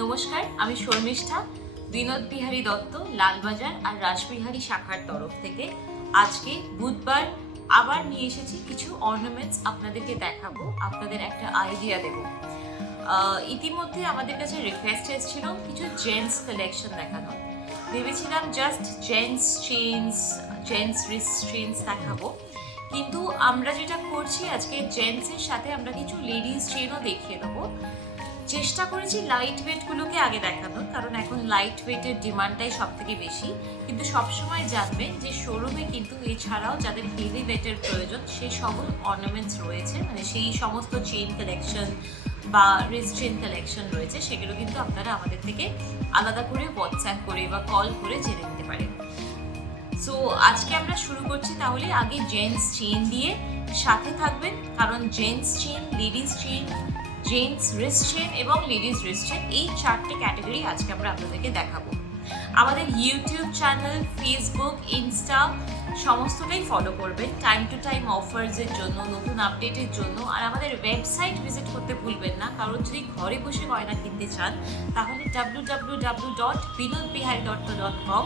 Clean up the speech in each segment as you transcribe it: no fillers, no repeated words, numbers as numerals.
নমস্কার, আমি শর্মিষ্ঠা বিনোদ বিহারী দত্ত লালবাজার আর রাসবিহারী শাখার তরফ থেকে আজকে বুধবার আবার নিয়ে এসেছি কিছু অর্নামেন্টস আপনাদেরকে দেখাবো, আপনাদের একটা আইডিয়া দেব। ইতিমধ্যে আমাদের কাছে রিকোয়েস্ট এসেছিল কিছু জেন্টস কালেকশন দেখানো। ভেবেছিলাম just gents chains, gents wrist chains দেখাবো, কিন্তু আমরা যেটা করছি আজকে জেন্টসের সাথে আমরা কিছু লেডিস চেইনও দেখিয়ে দেবো। চেষ্টা করেছি লাইট ওয়েটগুলোকে আগে দেখানোর, কারণ এখন লাইট ওয়েটের ডিমান্ডটাই সব থেকে বেশি। কিন্তু সবসময় জানবেন যে শোরুমে কিন্তু এছাড়াও যাদের হেভি ওয়েটের প্রয়োজন সেই সকল অর্নামেন্টস রয়েছে, মানে সেই সমস্ত চেইন কালেকশন বা রিস্ট চেইন কালেকশন রয়েছে, সেগুলো কিন্তু আপনারা আমাদের থেকে আলাদা করে হোয়াটসঅ্যাপ করে বা কল করে জেনে নিতে পারেন। সো আজকে আমরা শুরু করছি তাহলে আগে জেন্টস চেইন দিয়ে, সাথে থাকবেন কারণ gents chain, ladies chain, gents wrist chain এবং লেডিস রিস্ট চেইন, এই চারটে ক্যাটাগরি আজকে আমরা আপনাদেরকে দেখাবো। আমাদের ইউটিউব চ্যানেল, ফেসবুক, ইনস্টা সমস্তটাই ফলো করবেন টাইম টু টাইম অফার্সের জন্য, নতুন আপডেটের জন্য। আর আমাদের ওয়েবসাইট ভিজিট করতে ভুলবেন না, কারণ যদি ঘরে বসে গয়না কিনতে চান তাহলে www.binodbiharidotto.com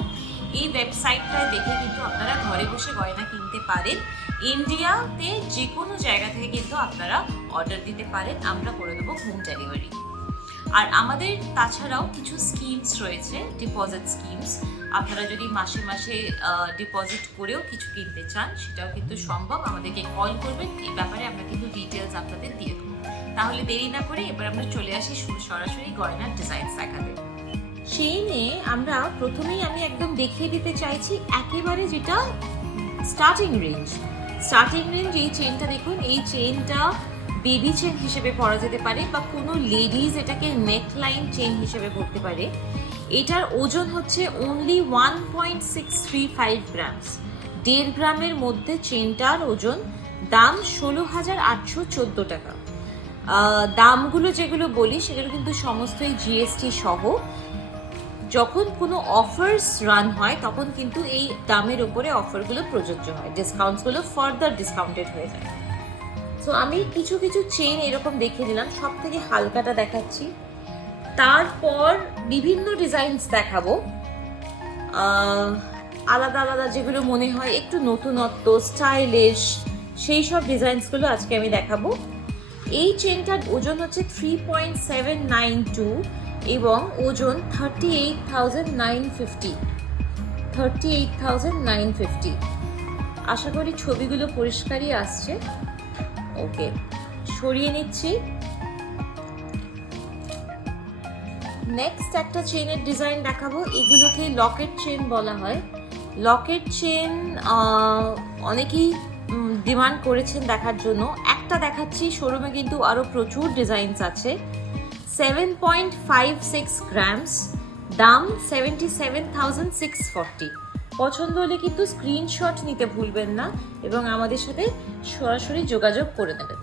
এই ওয়েবসাইটটায় দেখে কিন্তু আপনারা ঘরে বসে গয়না কিনতে পারেন। ইন্ডিয়াতে যে কোনো জায়গা থেকে কিন্তু আপনারা অর্ডার দিতে পারেন, আমরা করে দেবো হোম ডেলিভারি। আর আমাদের তাছাড়াও কিছু স্কিমস রয়েছে, ডিপোজিট স্কিমস। আপনারা যদি মাসে মাসে ডিপোজিট করেও কিছু কিনতে চান সেটাও কিন্তু সম্ভব, আমাদেরকে কল করবেন, এই ব্যাপারে আমরা কিন্তু ডিটেলস আপনাদের দিয়ে দেবো। তাহলে দেরি না করে এবার আমরা চলে আসি সরাসরি গয়নার ডিজাইন দেখাতে। চেইনে আমরা প্রথমেই আমি একদম দেখিয়ে দিতে চাইছি একেবারে যেটা স্টার্টিং রেঞ্জ। এই চেইনটা দেখুন, এই চেইনটা বেবি চেইন হিসেবে পরা যেতে পারে বা কোনো লেডিজ এটাকে নেকলাইন চেইন হিসেবে পরতে পারে। এটার ওজন হচ্ছে অনলি 1.635 গ্রামস, 1.5 গ্রামের মধ্যে চেইনটার ওজন। দাম 16,814 টাকা। দামগুলো যেগুলো বলি সেগুলো কিন্তু সমস্তই জিএসটি সহ। যখন কোনো অফার্স রান হয় তখন কিন্তু এই দামের উপরে অফারগুলো প্রযোজ্য হয়, ডিসকাউন্টসগুলো ফার্দার ডিসকাউন্টেড হয়ে যায়। সো আমি কিছু কিছু চেইন এরকম দেখিয়ে দিলাম, সব থেকে হালকাটা দেখাচ্ছি, তারপর বিভিন্ন ডিজাইনস দেখাবো আলাদা আলাদা, যেগুলো মনে হয় একটু নতুনত্ব, স্টাইলিশ, সেই সব ডিজাইনসগুলো আজকে আমি দেখাবো। এই চেইনটার ওজন হচ্ছে 3.792 এবং ওজন 38,950। আশা করি ছবিগুলো পরিষ্কারই আসছে। ওকে, সরিয়ে নিচ্ছি। নেক্সট একটা চেইনের ডিজাইন দেখাবো, এগুলোকে লকেট চেইন বলা হয়। লকেট চেইন অনেকেই ডিমান্ড করেছেন দেখার জন্য, একটা দেখাচ্ছি। শোরুমে কিন্তু আরও প্রচুর ডিজাইনস আছে। 7.56 গ্রামস, দাম 77,640। পছন্দ হলে কিন্তু স্ক্রিনশট নিতে ভুলবেন না এবং আমাদের সাথে সরাসরি যোগাযোগ করে নেবেন।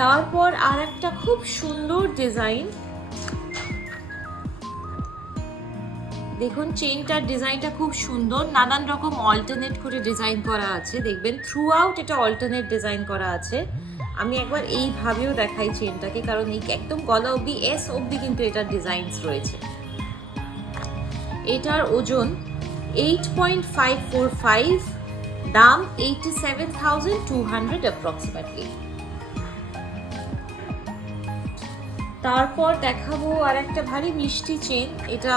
তারপর আর একটা খুব সুন্দর ডিজাইন দেখুন, চেইনটার ডিজাইনটা খুব সুন্দর, নানান রকম অল্টারনেট করে ডিজাইন করা আছে। দেখবেন থ্রু আউট এটা অল্টারনেট ডিজাইন করা আছে। আমি একবার এইভাবেও দেখাই চেইনটাকে, কারণ এই একদম গলা অবধি, এস অবধি কিন্তু এটার ডিজাইনস রয়েছে। এটার ওজন 8.545, দাম 87,200 অ্যাপ্রক্সিমেটলি। তারপর দেখাবো আর একটা ভারী মিষ্টি চেইন, এটা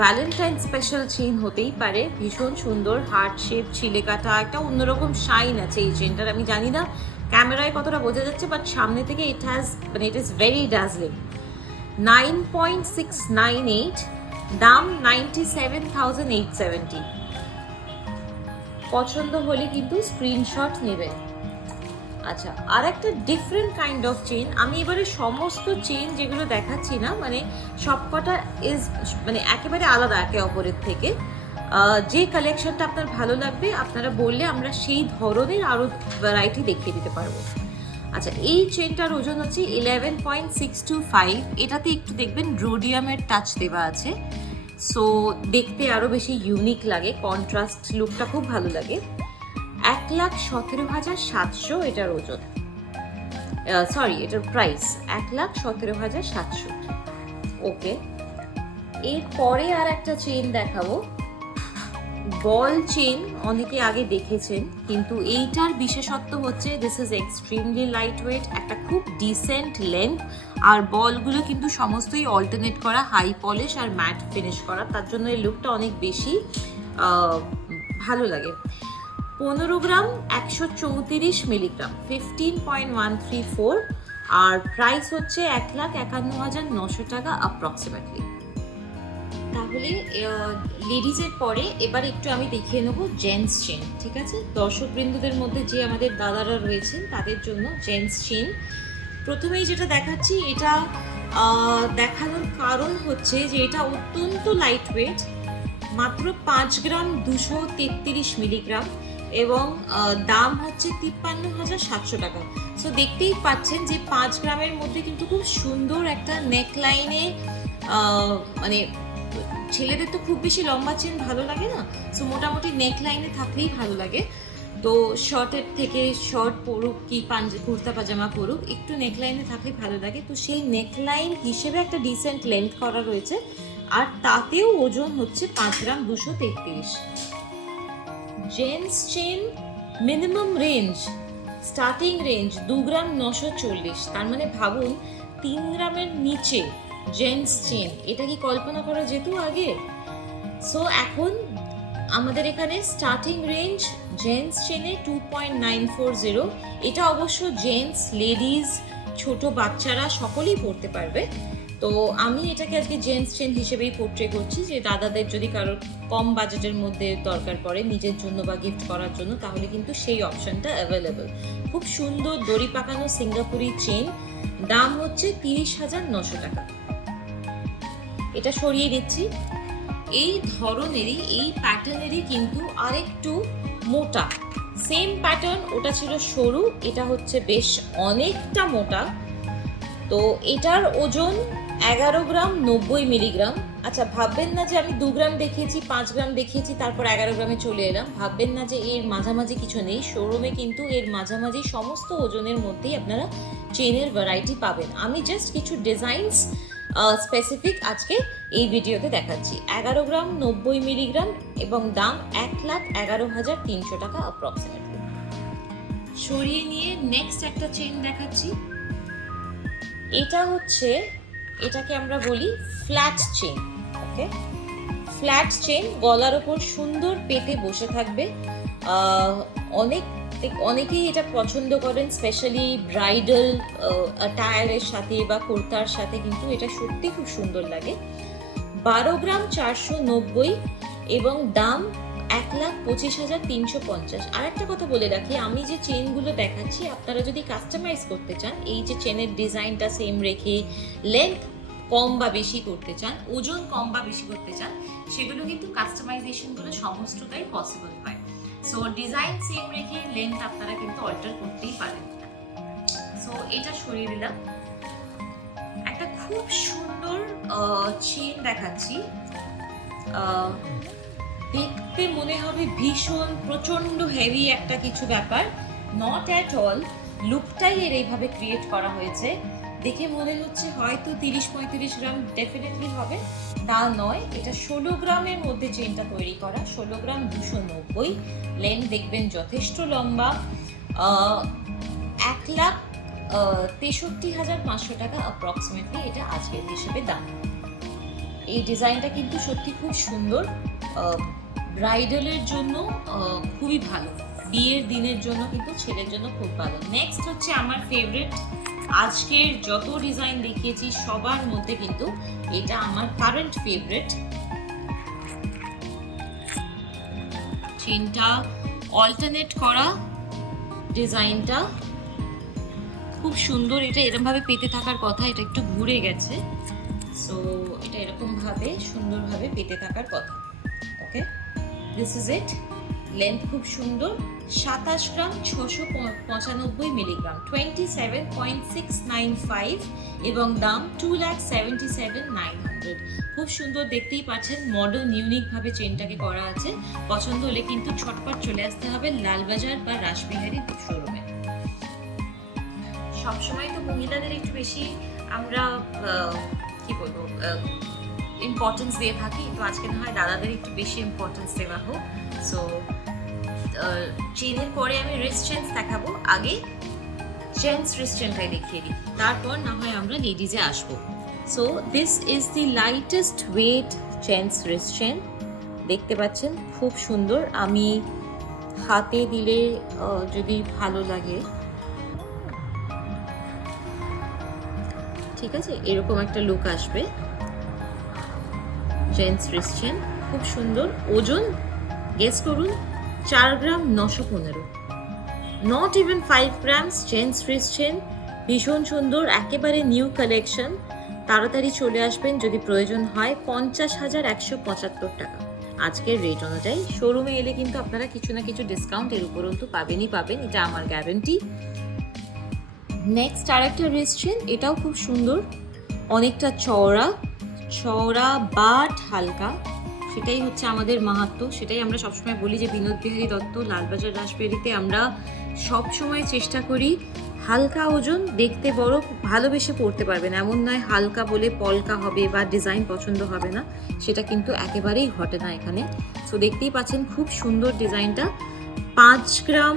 ভ্যালেন্টাইন স্পেশাল চেইন হতেই পারে। ভীষণ সুন্দর, হার্ট শেপ, ছিলে কাটা, একটা অন্যরকম শাইন আছে এই চেইনটার। আমি জানি না ক্যামেরায় কতটা বোঝা যাচ্ছে, বাট সামনে থেকে ইট ইজ ভেরি ডাজলিং। 9.698, দাম 97,870। পছন্দ হলে কিন্তু স্ক্রিনশট নেবেন। আচ্ছা, আর একটা ডিফারেন্ট কাইন্ড অফ চেইন, আমি এবারে সমস্ত চেইন যেগুলো দেখাচ্ছি না, মানে সবকটা মানে একেবারে আলাদা একে অপরের থেকে। যে কালেকশনটা আপনার ভালো লাগবে আপনারা বললে আমরা সেই ধরনের আরও ভ্যারাইটি দেখিয়ে দিতে পারবো। আচ্ছা, এই চেইনটার ওজন হচ্ছে 11.625। এটাতে একটু দেখবেন রোডিয়ামের টাচ দেওয়া আছে, সো দেখতে আরও বেশি ইউনিক লাগে, কন্ট্রাস্ট লুকটা খুব ভালো লাগে। 1,17,700 এটার ওজন। সরি, এটার প্রাইস 1,17,700। ওকে, এরপরে আর একটা চেন দেখাবো, বল চেন। অনেকে আগে দেখেছেন, কিন্তু এইটার বিশেষত্ব হচ্ছে this is extremely light weight, একটা খুব ডিসেন্ট লেন্থ, আর বলগুলো কিন্তু সমস্তই অল্টারনেট করা, হাই পলিশ আর ম্যাট ফিনিশ করা, তার জন্য এই লুকটা অনেক বেশি ভালো লাগে। 15 গ্রাম 134 মিলিগ্রাম, 15.134, আর প্রাইস হচ্ছে 1,51,900 টাকা অ্যাপ্রক্সিমেটলি। তাহলে লেডিজের পরে এবার একটু আমি দেখিয়ে নেবো জেন্টস চেন, ঠিক আছে? দর্শকবৃন্দদের মধ্যে যে আমাদের দাদারা রয়েছেন তাদের জন্য জেন্টস চেন। প্রথমেই যেটা দেখাচ্ছি, এটা দেখানোর কারণ হচ্ছে যে এটা অত্যন্ত লাইট ওয়েট, মাত্র 5 গ্রাম 233 মিলিগ্রাম, এবং দাম হচ্ছে 53,700 টাকা। সো দেখতেই পাচ্ছেন যে 5 গ্রামের মধ্যে কিন্তু খুব সুন্দর একটা নেকলাইনে, মানে ছেলেদের তো খুব বেশি লম্বা চেন ভালো লাগে না, সো মোটামুটি নেকলাইনে থাকলেই ভালো লাগে। তো শর্টের থেকে শর্ট পরুক কি কুর্তা পাজামা পরুক, একটু নেকলাইনে থাকলে ভালো লাগে। তো সেই নেকলাইন হিসেবে একটা ডিসেন্ট লেন্থ করা রয়েছে, আর তাতেও ওজন হচ্ছে 5 গ্রাম 233। Gents chain minimum range, starting range 2 গ্রাম 940, তার মানে ভাবুন 3 গ্রামের নিচে জেন্টস চেন, এটা কি কল্পনা করা যেত আগে? সো এখন আমাদের এখানে স্টার্টিং রেঞ্জ জেন্টস চেনে 2.940। এটা অবশ্য জেন্টস, লেডিজ, ছোট বাচ্চারা সকলেই পড়তে পারবে। তো আমি এটাকে আজকে জেন্টস চেন হিসেবেই পোর্ট্রে করছি, যে দাদাদের যদি কারোর কম বাজেটের মধ্যে দরকার পড়ে নিজের জন্য বা গিফট করার জন্য, তাহলে কিন্তু সেই অপশনটা অ্যাভেলেবল। খুব সুন্দর দড়ি পাকানো সিঙ্গাপুরি চেন, দাম হচ্ছে 30,900 টাকা। এটা সরিয়ে দিচ্ছি। এই ধরনেরই, এই প্যাটার্নেরই কিন্তু আরেকটু মোটা, সেম প্যাটার্ন, ওটা ছিল সরু, এটা হচ্ছে বেশ অনেকটা মোটা। তো এটার ওজন 11 গ্রাম 90 মিলিগ্রাম। আচ্ছা, ভাববেন না যে আমি 2 গ্রাম দেখিয়েছি, 5 গ্রাম দেখিয়েছি, তারপর 11 গ্রামে চলে এলাম, ভাববেন না যে এর মাঝামাঝি কিছু নেই। শোরুমে কিন্তু এর মাঝামাঝি সমস্ত ওজনের মধ্যেই আপনারা চেনের ভ্যারাইটি পাবেন। আমি জাস্ট কিছু ডিজাইনস স্পেসিফিক আজকে এই ভিডিওতে দেখাচ্ছি। 11 গ্রাম 90 মিলিগ্রাম এবং দাম 1,11,300 টাকা অ্যাপ্রক্সিমেটলি। সরিয়ে নিয়ে নেক্সট একটা চেন দেখাচ্ছি। এটা হচ্ছে, এটাকে আমরা বলি ফ্ল্যাট চেন। ওকে, ফ্ল্যাট চেন, গলার ওপর সুন্দর পেতে বসে থাকবে। অনেকেই এটা পছন্দ করেন, স্পেশালি ব্রাইডাল অ্যাটায়ারের সাথে বা কুর্তার সাথে কিন্তু এটা সত্যি খুব সুন্দর লাগে। 12 গ্রাম 490 এবং দাম 1,25,350। আর একটা কথা বলে রাখি, আমি যে চেনগুলো দেখাচ্ছি আপনারা যদি কাস্টমাইজ করতে চান, এই যে চেনের ডিজাইনটা সেম রেখে লেন্থ কম বা বেশি করতে চান, ওজন কম বা বেশি করতে চান, সেগুলো কিন্তু কাস্টমাইজেশনগুলো সমস্তটাই পসিবল হয়। সো ডিজাইন সেম রেখে লেন্থ আপনারা কিন্তু অল্টার করতেই পারেন। সো এটা সরিয়ে দিলাম। একটা খুব সুন্দর চেন দেখাচ্ছি, দেখতে মনে হবে ভীষণ প্রচন্ড হেভি একটা কিছু ব্যাপার, নট অ্যাট অল। লুকটাই এর এইভাবে ক্রিয়েট করা হয়েছে, দেখে মনে হচ্ছে হয়তো 30-35 গ্রাম ডেফিনেটলি হবে, তা নয়। এটা 16 গ্রামের মধ্যে চেনটা তৈরি করা, 16 গ্রাম 290, লেন্থ দেখবেন যথেষ্ট লম্বা। 1,63,500 টাকা অ্যাপ্রক্সিমেটলি এটা আজকের হিসেবে দাম। এই ডিজাইনটা কিন্তু সত্যি খুব সুন্দর, ব্রাইডালের জন্য খুবই ভালো, বিয়ের দিনের জন্য কিন্তু ছেলের জন্য খুব ভালো। নেক্সট হচ্ছে আমার ফেভারিট, আজকের যত ডিজাইন দেখিয়েছি সবার মধ্যে কিন্তু এটা আমার কারেন্ট ফেভারিট। চেনটা অল্টারনেট করা, ডিজাইনটা খুব সুন্দর। এটা এরকম ভাবে পেতে থাকার কথা, এটা একটু ঘুরে গেছে, সো এটা এরকম ভাবে সুন্দরভাবে পেতে থাকার কথা। ওকে, দিস ইজ ইট। লেন্থ খুব সুন্দর, 27 গ্রাম 695 মিলিগ্রাম, 27.695 এবং দাম 2,77,900। খুব সুন্দর, দেখতেই পাচ্ছেন মডার্ন ইউনিক ভাবে চেনটাকে করা আছে। পছন্দ হলে কিন্তু ছটপট চলে আসতে হবে লালবাজার বা রাসবিহারী শোরুমে। সবসময় তো মহিলাদের একটু বেশি আমরা কি বলবো ইম্পর্টেন্স দিয়ে থাকি, তো আজকে না হয় দাদাদের একটু বেশি ইম্পর্টেন্স দেওয়া হোক। সো চেনের পরে আমি রিস্ট চেনস দেখাবো, আগে জেন্টস রিস্ট চেনটাই দেখিয়ে দিই, তারপর না হয় আমরা লেডিজে আসবো। So this is the lightest weight gents wrist chain, দেখতে পাচ্ছেন খুব সুন্দর। আমি হাতে দিলে যদি ভালো লাগে, ঠিক আছে, এরকম একটা লুক আসবে। জেন্টস রিস্ট চেন খুব সুন্দর। ওজন গেস করুন, 4 gram 915, not even 5 grams. Gents wrist chain ভীষণ সুন্দর, একেবারে নিউ কালেকশন। তাড়াতাড়ি চলে আসবেন যদি প্রয়োজন হয়। 50,175 টাকা আজকের রেট অনুযায়ী। শোরুমে এলে কিন্তু আপনারা কিছু না কিছু ডিসকাউন্ট এর উপরন্তু পাবেনই পাবেন, এটা আমার গ্যারান্টি। নেক্সট আর একটা রিস্ট চেন, এটাও খুব সুন্দর, অনেকটা চওড়া চওড়া বাট হালকা, সেটাই হচ্ছে আমাদের মাহাত্ম্য। সেটাই আমরা সবসময় বলি যে বিনোদ বিহারী দত্ত লালবাজার রাসবেরিতে আমরা সবসময় চেষ্টা করি হালকা ওজন, দেখতে বড়, ভালোবেসে পড়তে পারবেন এমন নয় হালকা বলে পলকা হবে বা ডিজাইন পছন্দ হবে না, সেটা কিন্তু একেবারেই ঘটে না এখানে। সো দেখতেই পাচ্ছেন খুব সুন্দর ডিজাইনটা। 5 গ্রাম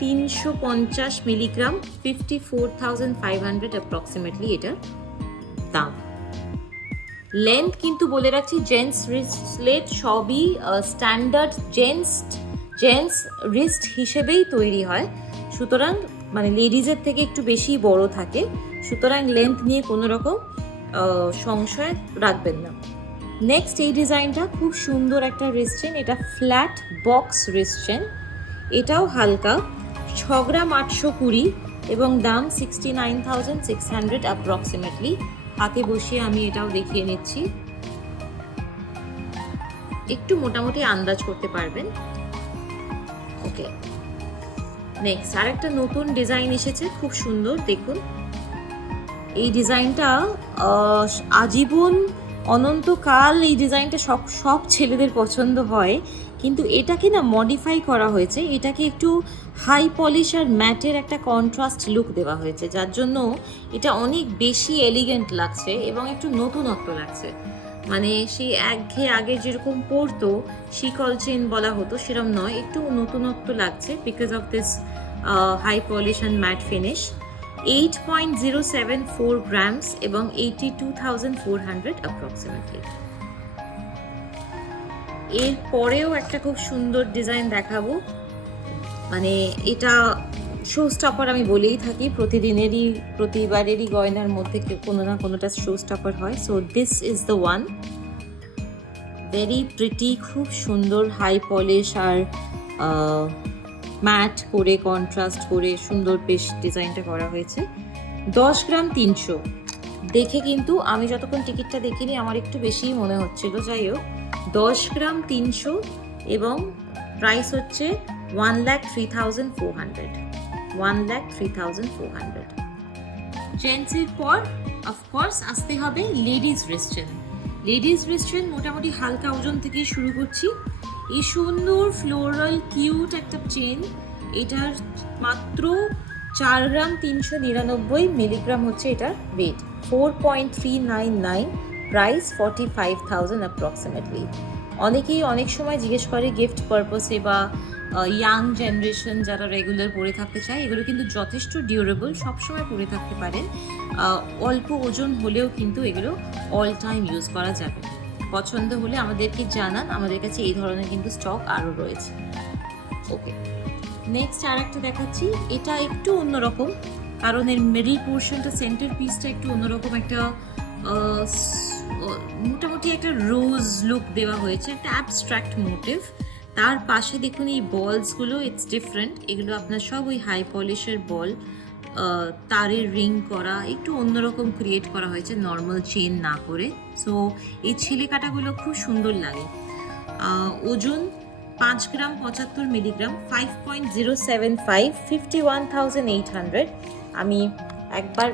350 মিলিগ্রাম, 54,500 অ্যাপ্রক্সিমেটলি এটার দাম। লেন্থ কিন্তু বলে রাখছি, জেন্টস রিস্টলেট সবই স্ট্যান্ডার্ড জেন্টস রিস্ট হিসেবেই তৈরি হয়, সুতরাং মানে লেডিজের থেকে একটু বেশি বড় থাকে, সুতরাং লেন্থ নিয়ে কোনো রকম সংশয় রাখবেন না। নেক্সট এই ডিজাইনটা খুব সুন্দর একটা রিস্ট চেন, এটা ফ্ল্যাট বক্স রিস্ট চেন, এটাও হালকা, 6 গ্রাম 820 এবং দাম 69,600 অ্যাপ্রক্সিমেটলি। হাতে বসিয়ে আমি এটাও দেখিয়ে নিচ্ছি, একটু মোটামুটি আন্দাজ করতে পারবেন। ওকে, নেক্সট আর একটা নতুন ডিজাইন এসেছে, খুব সুন্দর, দেখুন এই ডিজাইনটা আজীবন অনন্তকাল এই ডিজাইনটা সব ছেলেদের পছন্দ হয়, কিন্তু এটাকে না মডিফাই করা হয়েছে, এটাকে একটু হাই পলিশ আর ম্যাটের একটা কন্ট্রাস্ট লুক দেওয়া হয়েছে, যার জন্য এটা অনেক বেশি এলিগেন্ট লাগছে এবং একটু নতুনত্ব লাগছে। মানে সেই একঘেয়ে আগে যেরকম পরতো শিকল চেন বলা হতো সেরকম নয়, একটু নতুনত্ব লাগছে because of this high polish and matte finish. 8.074 grams এবং 82,400 অ্যাপ্রক্সিমেটলি। এর পরেও একটা খুব সুন্দর ডিজাইন দেখাবো, মানে এটা শো স্টপার আমি বলেই থাকি, প্রতিবারেরই গয়নার মধ্যে কোনো না কোনোটা শো স্টপার হয়। So this is the one, very pretty, খুব সুন্দর হাই পলিশ আর ম্যাট করে কন্ট্রাস্ট করে সুন্দর বেশ ডিজাইনটা করা হয়েছে। 10 গ্রাম 300, দেখে কিন্তু আমি যতক্ষণ টিকিটটা দেখিনি আমার একটু বেশিই মনে হচ্ছিল, যাই হোক 10 গ্রাম 300 এবং প্রাইস হচ্ছে 1,03,400। 1,03,400। জেন্টসের পর অফকোর্স আসতে হবে ladies wrist chain. Ladies wrist chain মোটামুটি হালকা ওজন থেকেই শুরু করছি। এই সুন্দর ফ্লোরাল কিউট একটা চেন, এটার মাত্র 4 গ্রাম 399 মিলিগ্রাম হচ্ছে এটার ওয়েট, 4.399, প্রাইস 45,000 অ্যাপ্রক্সিমেটলি। অনেকেই অনেক সময় জিজ্ঞেস করে গিফট পারপাসে বা ইয়াং জেনারেশন যারা রেগুলার পরে থাকতে চায়, এগুলো কিন্তু যথেষ্ট ডিউরেবল, সবসময় পরে থাকতে পারেন, অল্প ওজন হলেও কিন্তু এগুলো অল টাইম ইউজ করা যাবে। পছন্দ হলে আমাদেরকে জানান, আমাদের কাছে এই ধরনের কিন্তু স্টক আরও রয়েছে। ওকে, নেক্সট আর একটা দেখাচ্ছি, এটা একটু অন্যরকম কারণ এর মিডল পোর্শনটা, সেন্টার পিসটা একটু অন্যরকম, একটা মোটামুটি একটা রোজ লুক দেওয়া হয়েছে, একটা অ্যাবস্ট্রাক্ট মোটিভ। তার পাশে দেখুন এই বলসগুলো, ইটস ডিফারেন্ট, এগুলো আপনার সব ওই হাই পলিশের বল, তারের রিং করা, একটু অন্যরকম ক্রিয়েট করা হয়েছে, নর্মাল চেন না করে। সো এই ছেলে কাটাগুলো খুব সুন্দর লাগে। ওজন 5 গ্রাম 75 মিলিগ্রাম, 5.075, 51,800। আমি একবার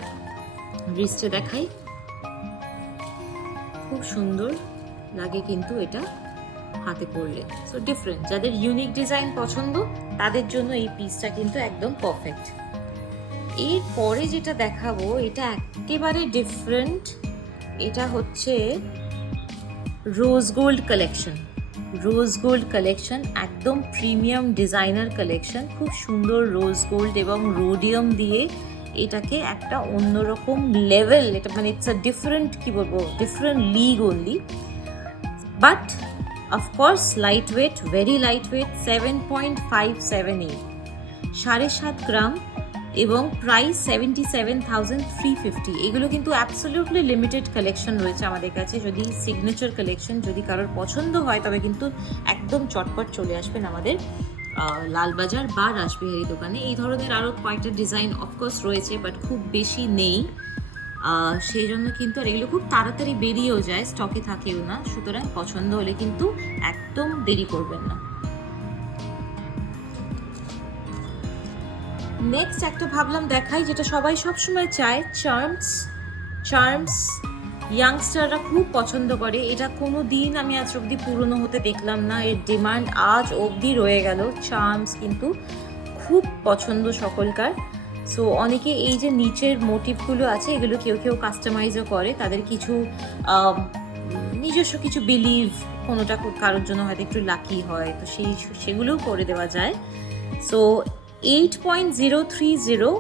রিস্টে দেখাই, খুব সুন্দর লাগে কিন্তু এটা হাতে পরলে। সো ডিফারেন্ট, যাদের ইউনিক ডিজাইন পছন্দ তাদের জন্য এই পিসটা কিন্তু একদম পারফেক্ট। এরপরে যেটা দেখাবো এটা একেবারে ডিফারেন্ট। এটা হচ্ছে rose gold collection. Rose gold collection একদম প্রিমিয়াম ডিজাইনার কালেকশন, খুব সুন্দর রোজ গোল্ড এবং রোডিয়াম দিয়ে এটাকে একটা অন্যরকম লেভেল, এটা মানে ইটস আ ডিফারেন্ট, কি বলবো, different league only, but of course light weight, very light weight, 7.578, 7.5 গ্রাম এবং প্রাইস 77,350। এগুলো কিন্তু অ্যাবসলিউটলি লিমিটেড কালেকশন রয়েছে আমাদের কাছে। যদি সিগনেচার কালেকশন যদি কারোর পছন্দ হয় তবে কিন্তু একদম চটপট চলে আসবেন আমাদের লালবাজার বা রাসবিহারী দোকানে। এই ধরনের আরও কয়েকটা ডিজাইন অফকোর্স রয়েছে, বাট খুব বেশি নেই, সেই জন্য কিন্তু আর এগুলো খুব তাড়াতাড়ি বেরিয়েও যায়, স্টকে থাকেও না। সুতরাং পছন্দ হলে কিন্তু একদম দেরি করবেন না। নেক্সট একটা ভাবলাম দেখাই, যেটা সবাই সবসময় চায়, চার্মস ইয়াংস্টাররা খুব পছন্দ করে। এটা কোনো দিন আমি আজ অবধি পুরনো হতে দেখলাম না, এর ডিমান্ড আজ অবধি রয়ে গেল। চার্মস কিন্তু খুব পছন্দ সকলকার। সো অনেকে এই যে নিচের মোটিভগুলো আছে এগুলো কেউ কেউ কাস্টমাইজও করে, তাদের কিছু নিজস্ব কিছু বিলিভ, কোনোটা কারোর জন্য হয়তো একটু লাকি হয়, তো সেগুলোও করে দেওয়া যায়। সো 8.030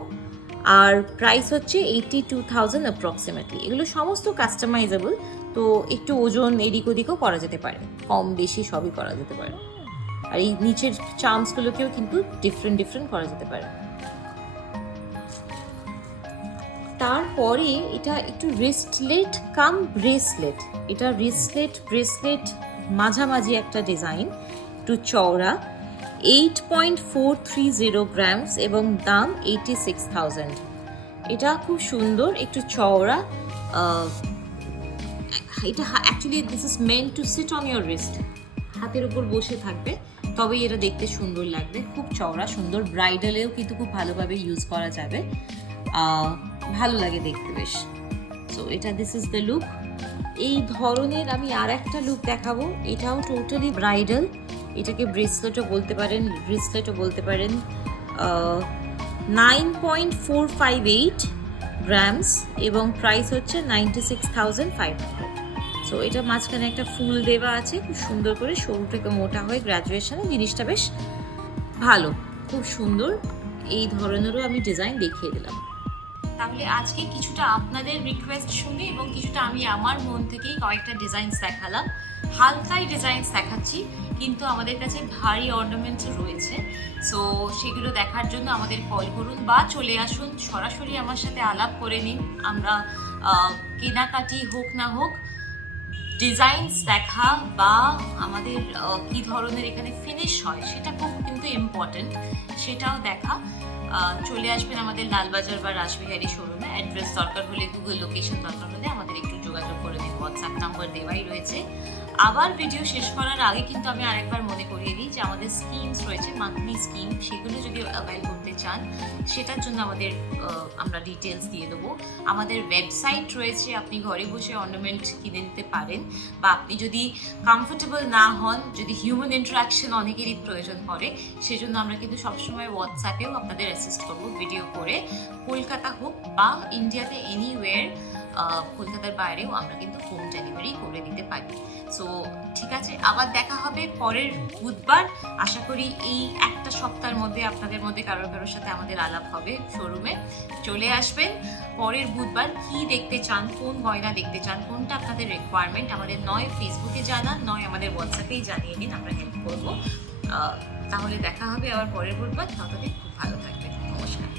আর প্রাইস হচ্ছে 82,000 অ্যাপ্রক্সিমেটলি। এগুলো সমস্ত কাস্টমাইজেবল, তো একটু ওজন এদিক ওদিকও করা যেতে পারে, কম বেশি সবই করা যেতে পারে। আর এই নিচের চার্মসগুলোকেও কিন্তু ডিফারেন্ট করা যেতে পারে। তারপরে এটা একটু রিস্টলেট কাম ব্রেসলেট, এটা রিস্টলেট ব্রেসলেট মাঝামাঝি একটা ডিজাইন, একটু চওড়া, 8.430 গ্রামস এবং দাম 86,000। এটা খুব সুন্দর, একটু চওড়া। এটা actually this is meant to sit on your wrist, হাতের উপর বসে থাকবে, তবেই এটা দেখতে সুন্দর লাগবে। খুব চওড়া, সুন্দর, ব্রাইডালেও কিন্তু খুব ভালোভাবে ইউজ করা যাবে, ভালো লাগে দেখতে বেশ। সো এটা দিস ইজ দ্য লুক। এই ধরনের আমি আর একটা লুক দেখাবো, এটাও টোটালি ব্রাইডাল, এটাকে ব্রেসলেটও বলতে পারেন, ব্রেসলেটও বলতে পারেন। 9.458 গ্রামস এবং প্রাইস হচ্ছে 96,500। সো এটা মাঝখানে একটা ফুল দেওয়া আছে খুব সুন্দর করে, সরু থেকে মোটা হয়ে গ্র্যাজুয়েশনে, জিনিসটা বেশ ভালো, খুব সুন্দর। এই ধরনেরও আমি ডিজাইন দেখিয়ে দিলাম। তাহলে আজকে কিছুটা আপনাদের রিকোয়েস্ট শুনে এবং কিছুটা আমি আমার মন থেকেই কয়েকটা ডিজাইনস দেখালাম। হালকাই ডিজাইনস দেখাচ্ছি, কিন্তু আমাদের কাছে ভারী অর্নামেন্টসও রয়েছে। সো সেগুলো দেখার জন্য আমাদের কল করুন বা চলে আসুন, সরাসরি আমার সাথে আলাপ করে নিন। আমরা কেনাকাটি হোক না হোক, ডিজাইনস দেখা বা আমাদের কি ধরনের এখানে ফিনিশ হয় সেটা খুব কিন্তু ইম্পর্টেন্ট, সেটাও দেখা। চলে আসবেন আমাদের লালবাজার বা রাসবিহারী শোরুমে। অ্যাড্রেস দরকার হলে, গুগল লোকেশন দরকার হলে আমাদের একটু যোগাযোগ করে দিন, হোয়াটসঅ্যাপ নাম্বার দেওয়াই রয়েছে। আবার ভিডিও শেষ করার আগে কিন্তু আমি আরেকবার মনে করিয়ে দিই যে আমাদের স্কিমস রয়েছে, মান্থলি স্কিম, সেগুলো যদি অ্যাভেল করতে চান সেটার জন্য আমরা ডিটেলস দিয়ে দেবো। আমাদের ওয়েবসাইট রয়েছে, আপনি ঘরে বসে অর্নামেন্ট কিনে নিতে পারেন, বা আপনি যদি কমফোর্টেবল না হন, যদি হিউম্যান ইন্টারাকশন অনেকেরই প্রয়োজন পড়ে, সেজন্য আমরা কিন্তু সবসময় হোয়াটসঅ্যাপেও আপনাদের অ্যাসিস্ট করবো ভিডিও করে। কলকাতা হোক বা ইন্ডিয়াতে এনিওয়ের, কলকাতার বাইরেও আমরা কিন্তু হোম ডেলিভারি করে দিতে পারি। সো ঠিক আছে, আবার দেখা হবে পরের বুধবার। আশা করি এই একটা সপ্তাহের মধ্যে আপনাদের মধ্যে কারোর সাথে আমাদের আলাপ হবে। শোরুমে চলে আসবেন পরের বুধবার। কি দেখতে চান, কোন গয়না দেখতে চান, কোনটা আপনাদের রিকোয়ারমেন্ট, আমাদের নয় ফেসবুকে জানান, নয় আমাদের হোয়াটসঅ্যাপেই জানিয়ে দিন, আমরা হেল্প করবো। তাহলে দেখা হবে আবার পরের বুধবার। ততদিন খুব ভালো থাকবেন। নমস্কার।